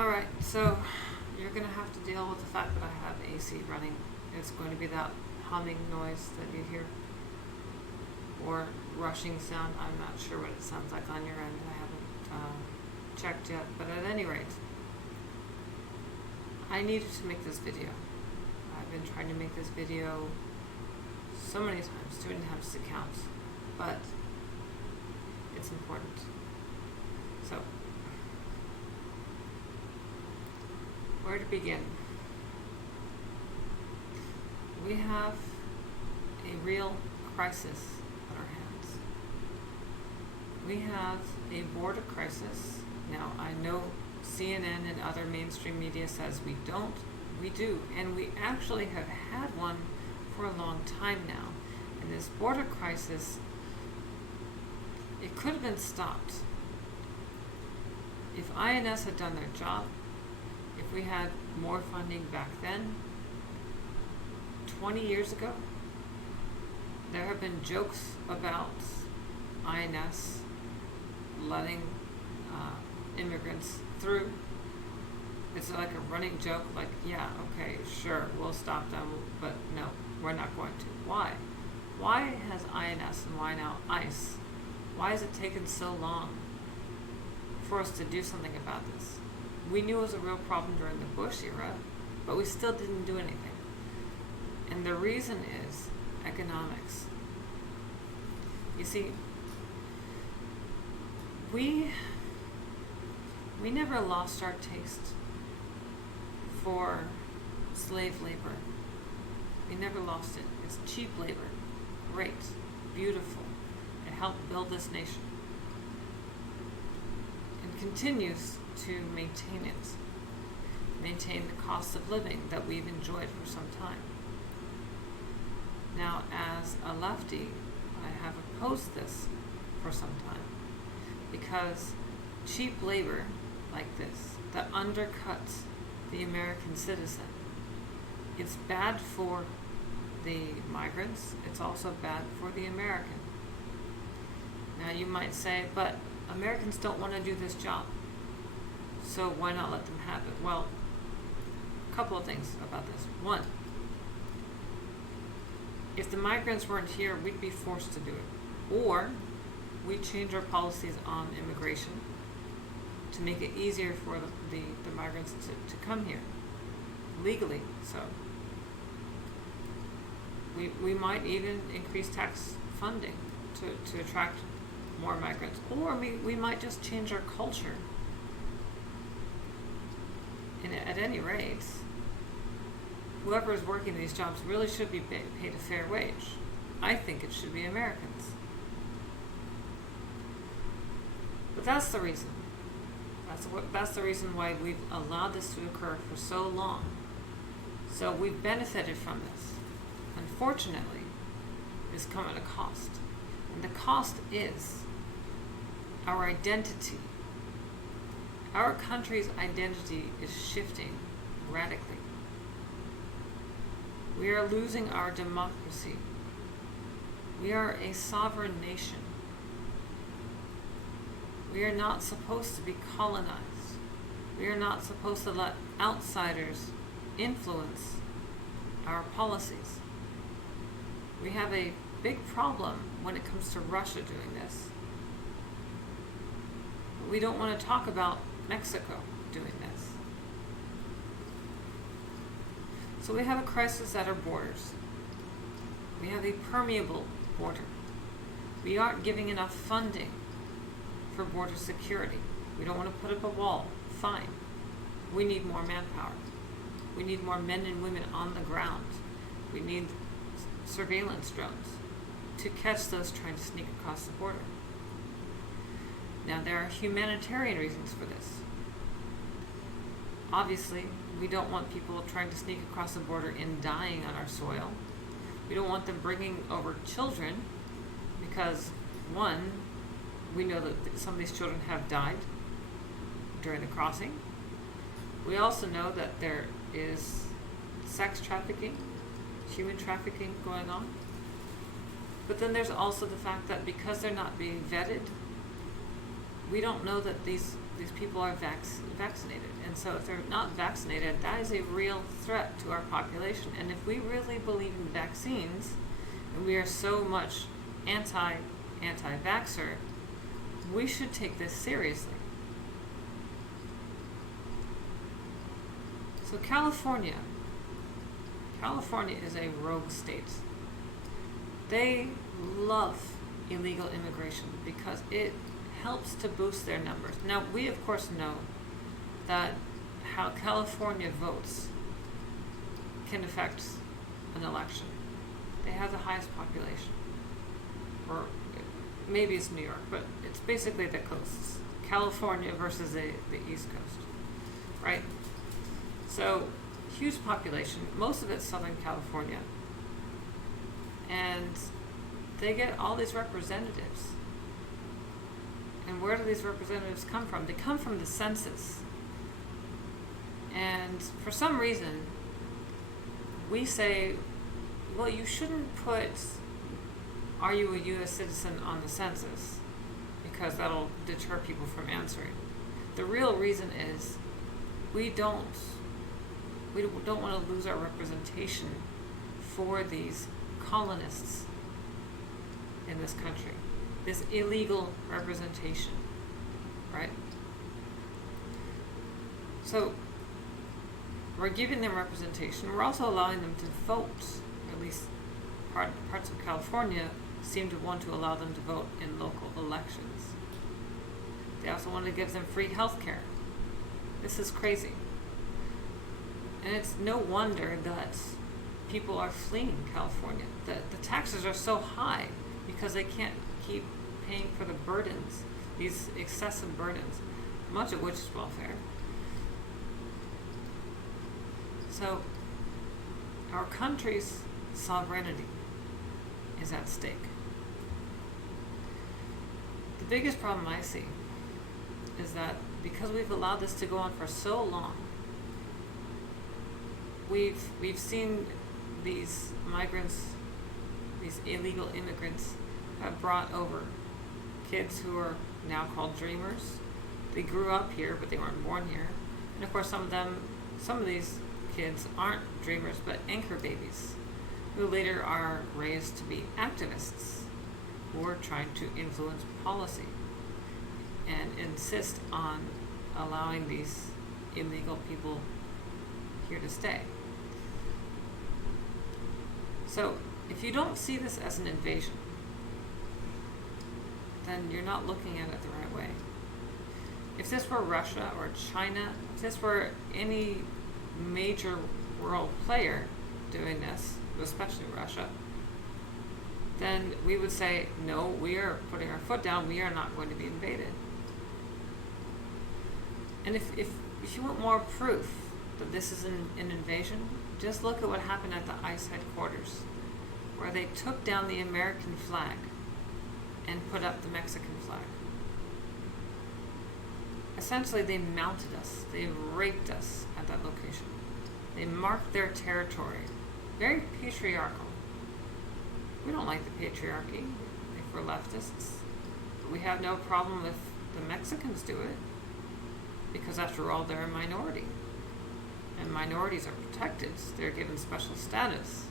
Alright, so you're going to have to deal with the fact that I have AC running. It's going to be that humming noise that you hear, or rushing sound. I'm not sure what it sounds like on your end. I haven't checked yet, but at any rate, I needed to make this video. I've been trying to make this video so many times, too many times to count, but it's important. So, where to begin? We have a real crisis on our hands. We have a border crisis. Now, I know CNN and other mainstream media says we don't. We do. And we actually have had one for a long time now. And this border crisis, it could have been stopped if INS had done their job, if we had more funding back then. 20 years ago, there have been jokes about INS letting immigrants through. It's like a running joke, like, yeah, okay, sure, we'll stop them, but no, we're not going to. Why? Why has INS and why now ICE? Why has it taken so long for us to do something about this? We knew it was a real problem during the Bush era, but we still didn't do anything. And the reason is economics. You see, we never lost our taste for slave labor. We never lost it. It's cheap labor. Great. Beautiful. It helped build this nation. And continues to maintain it. Maintain the cost of living that we've enjoyed for some time. Now, as a lefty, I have opposed this for some time because cheap labor like this that undercuts the American citizen, it's bad for the migrants, it's also bad for the American. Now, you might say, but Americans don't want to do this job, so why not let them have it? Well, a couple of things about this. One, if the migrants weren't here, we'd be forced to do it. Or we change our policies on immigration to make it easier for the migrants to come here legally. So we might even increase tax funding to attract more migrants. Or we might just change our culture. And at any rate, whoever is working these jobs really should be paid a fair wage. I think it should be Americans. But that's the reason. That's the reason why we've allowed this to occur for so long. So we've benefited from this. Unfortunately, it's come at a cost. And the cost is our identity. Our country's identity is shifting radically. We are losing our democracy. We are a sovereign nation. We are not supposed to be colonized. We are not supposed to let outsiders influence our policies. We have a big problem when it comes to Russia doing this. But we don't want to talk about Mexico doing this. So we have a crisis at our borders. We have a permeable border. We aren't giving enough funding for border security. We don't want to put up a wall. Fine. We need more manpower. We need more men and women on the ground. We need surveillance drones to catch those trying to sneak across the border. Now, there are humanitarian reasons for this. Obviously, we don't want people trying to sneak across the border and dying on our soil. We don't want them bringing over children because, one, we know that some of these children have died during the crossing. We also know that there is sex trafficking, human trafficking going on. But then there's also the fact that because they're not being vetted, we don't know that these these people are vaccinated. And so if they're not vaccinated, that is a real threat to our population. And if we really believe in vaccines, and we are so much anti-vaxxer, we should take this seriously. So California is a rogue state. They love illegal immigration because it helps to boost their numbers. Now, we of course know that how California votes can affect an election. They have the highest population. Or maybe it's New York, but it's basically the coasts. California versus the East Coast, right? So, huge population, most of it's Southern California. And they get all these representatives. And where do these representatives come from? They come from the census. And for some reason, we say, well, you shouldn't put, are you a U.S. citizen on the census? Because that'll deter people from answering. The real reason is we don't want to lose our representation for these colonists in this country. This illegal representation, right? So we're giving them representation. We're also allowing them to vote. At least parts of California seem to want to allow them to vote in local elections. They also want to give them free health care. This is crazy. And it's no wonder that people are fleeing California. The taxes are so high because they can't keep paying for the burdens, these excessive burdens, much of which is welfare. So our country's sovereignty is at stake. The biggest problem I see is that because we've allowed this to go on for so long, we've seen these migrants, these illegal immigrants, have brought over kids who are now called dreamers. They grew up here, but they weren't born here. And of course, some of these kids aren't dreamers, but anchor babies, who later are raised to be activists who are trying to influence policy and insist on allowing these illegal people here to stay. So if you don't see this as an invasion, then you're not looking at it the right way. If this were Russia or China, if this were any major world player doing this, especially Russia, then we would say, no, we are putting our foot down, we are not going to be invaded. And if you want more proof that this is an invasion, just look at what happened at the ICE headquarters, where they took down the American flag and put up the Mexican flag. Essentially, they mounted us. They raped us at that location. They marked their territory. Very patriarchal. We don't like the patriarchy if we're leftists. But we have no problem if the Mexicans do it, because after all, they're a minority. And minorities are protected. They're given special status.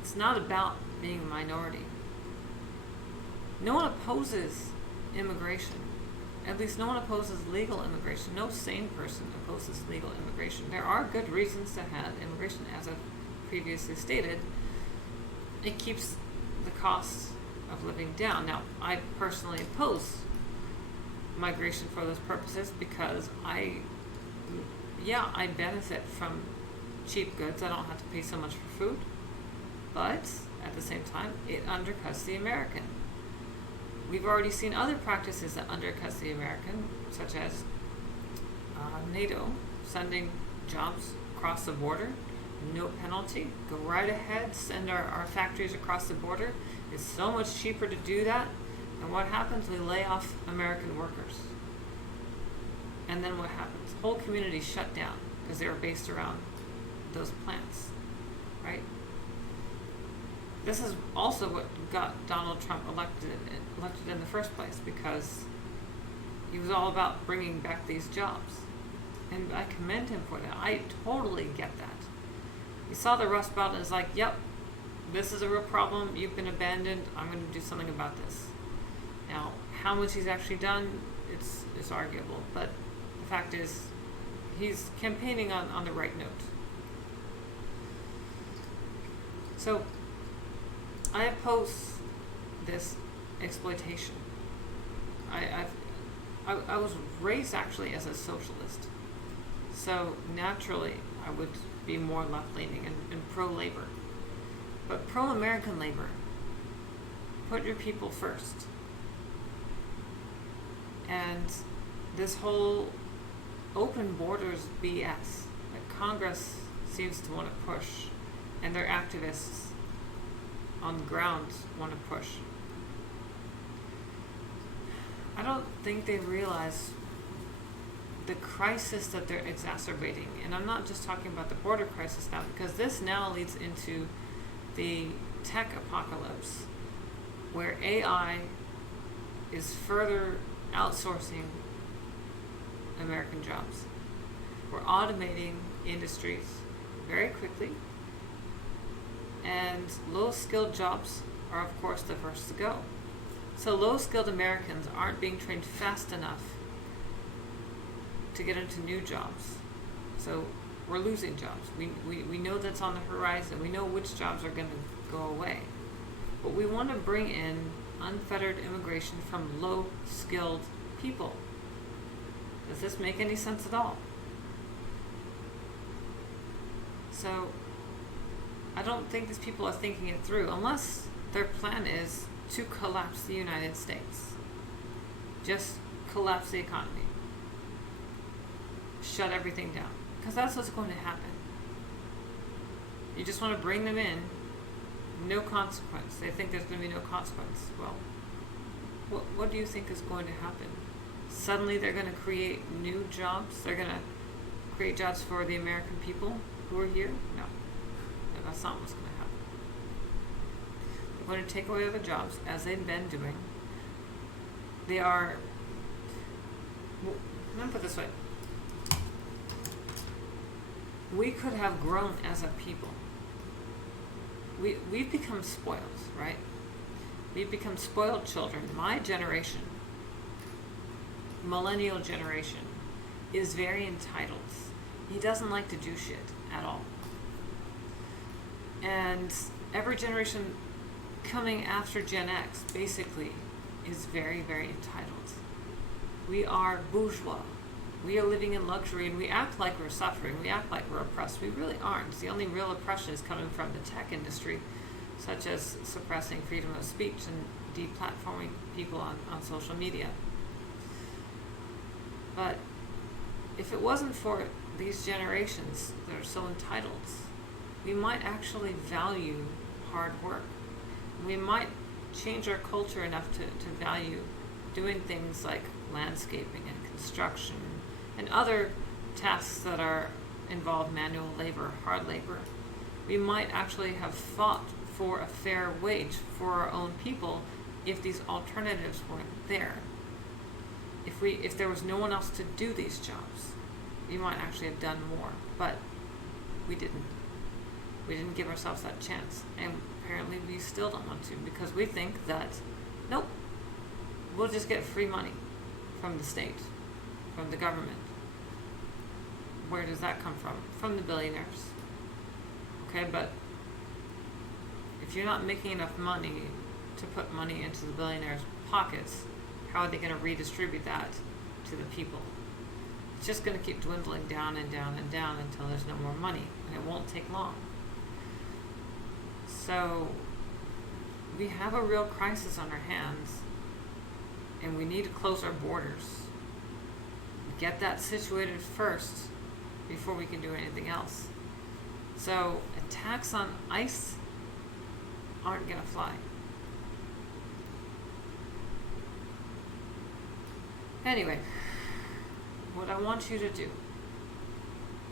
It's not about being a minority. No one opposes immigration. At least no one opposes legal immigration. No sane person opposes legal immigration. There are good reasons to have immigration, as I've previously stated. It keeps the cost of living down. Now, I personally oppose migration for those purposes because I benefit from cheap goods. I don't have to pay so much for food. But at the same time, it undercuts the American. We've already seen other practices that undercuts the American, such as NATO sending jobs across the border, no penalty. Go right ahead, send our factories across the border. It's so much cheaper to do that. And what happens? We lay off American workers. And then what happens? Whole communities shut down because they were based around those plants, right? This is also what got Donald Trump elected in the first place, because He was all about bringing back these jobs. And I commend him for that. I totally get that. He saw the Rust Belt and is like, yep, this is a real problem. You've been abandoned. I'm going to do something about this. Now, how much he's actually done, it's arguable. But the fact is, he's campaigning on the right note. So, I oppose this exploitation. I was raised actually as a socialist. So naturally, I would be more left-leaning and pro-labor. But pro-American labor, put your people first. And this whole open borders BS that Congress seems to want to push, and their activists on the ground want to push. I don't think they realize the crisis that they're exacerbating. And I'm not just talking about the border crisis now, because this now leads into the tech apocalypse, where AI is further outsourcing American jobs. We're automating industries very quickly, and low-skilled jobs are, of course, the first to go. So low-skilled Americans aren't being trained fast enough to get into new jobs. So we're losing jobs. We know that's on the horizon. We know which jobs are going to go away. But we want to bring in unfettered immigration from low-skilled people. Does this make any sense at all? So I don't think these people are thinking it through, unless their plan is to collapse the United States. Just collapse the economy. Shut everything down. Because that's what's going to happen. You just want to bring them in, no consequence. They think there's going to be no consequence. Well, what do you think is going to happen? Suddenly they're going to create new jobs? They're going to create jobs for the American people who are here? No, that's not what's going to happen. They're going to take away other jobs, as they've been doing. They are... Let me put it this way. We could have grown as a people. We've become spoiled, right? We've become spoiled children. My generation, millennial generation, is very entitled. He doesn't like to do shit at all. And every generation coming after Gen X, basically, is very, very entitled. We are bourgeois. We are living in luxury, and we act like we're suffering. We act like we're oppressed. We really aren't. The only real oppression is coming from the tech industry, such as suppressing freedom of speech and deplatforming people on social media. But if it wasn't for these generations that are so entitled, we might actually value hard work. We might change our culture enough to value doing things like landscaping and construction and other tasks that are involve manual labor, hard labor. We might actually have fought for a fair wage for our own people if these alternatives weren't there. If there was no one else to do these jobs, we might actually have done more, but we didn't. We didn't give ourselves that chance, and apparently we still don't want to, because we think that, nope, we'll just get free money from the state, from the government. Where does that come from? From the billionaires. Okay, but if you're not making enough money to put money into the billionaires' pockets, how are they going to redistribute that to the people? It's just going to keep dwindling down and down and down until there's no more money, and it won't take long. So we have a real crisis on our hands, and we need to close our borders. Get that situated first before we can do anything else. So attacks on ICE aren't going to fly. Anyway, what I want you to do,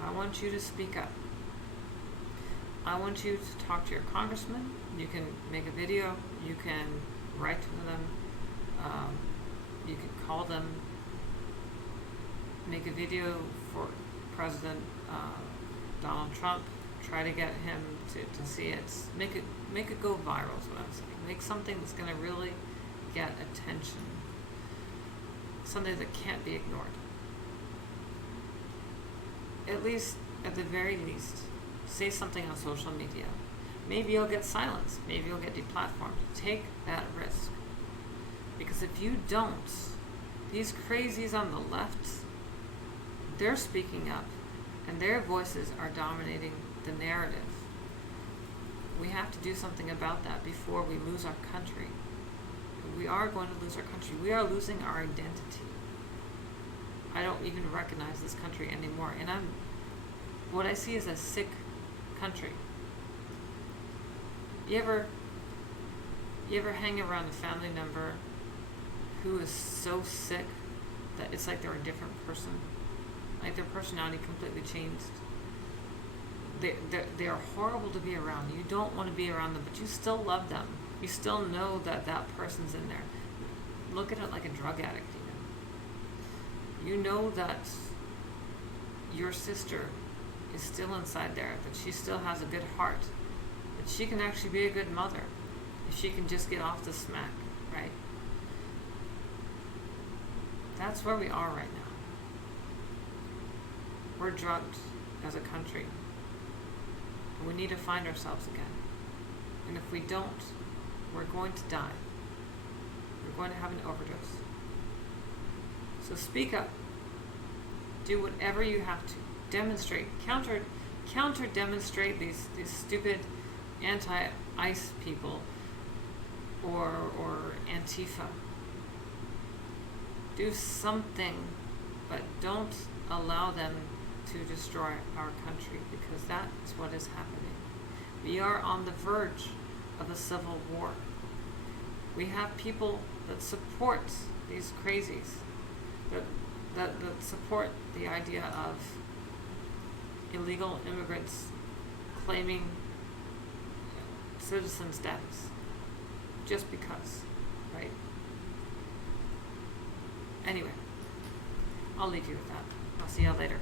I want you to speak up. I want you to talk to your congressman. You can make a video. You can write to them. You can call them. make a video for President Donald Trump, try to get him to see it, make it go viral is what I'm saying. Make something that's going to really get attention, something that can't be ignored. At the very least, say something on social media. Maybe you'll get silenced, maybe you'll get deplatformed. Take that risk. Because if you don't, these crazies on the left, they're speaking up, and their voices are dominating the narrative. We have to do something about that before we lose our country. We are going to lose our country. We are losing our identity. I don't even recognize this country anymore. And what I see is a sick country. You ever hang around a family member who is so sick that it's like they're a different person? Like their personality completely changed. They are horrible to be around. You don't want to be around them, but you still love them. You still know that person's in there. Look at it like a drug addict, You know that your sister is still inside there, that she still has a good heart, that she can actually be a good mother if she can just get off the smack, right? That's where we are right now. We're drugged as a country. And we need to find ourselves again. And if we don't, we're going to die. We're going to have an overdose. So speak up. Do whatever you have to. Demonstrate. Counter demonstrate these stupid anti-ICE people or Antifa. Do something, but don't allow them to destroy our country, because that is what is happening. We are on the verge of a civil war. We have people that support these crazies, that support the idea of illegal immigrants claiming citizen status just because, right? Anyway, I'll leave you with that. I'll see y'all later.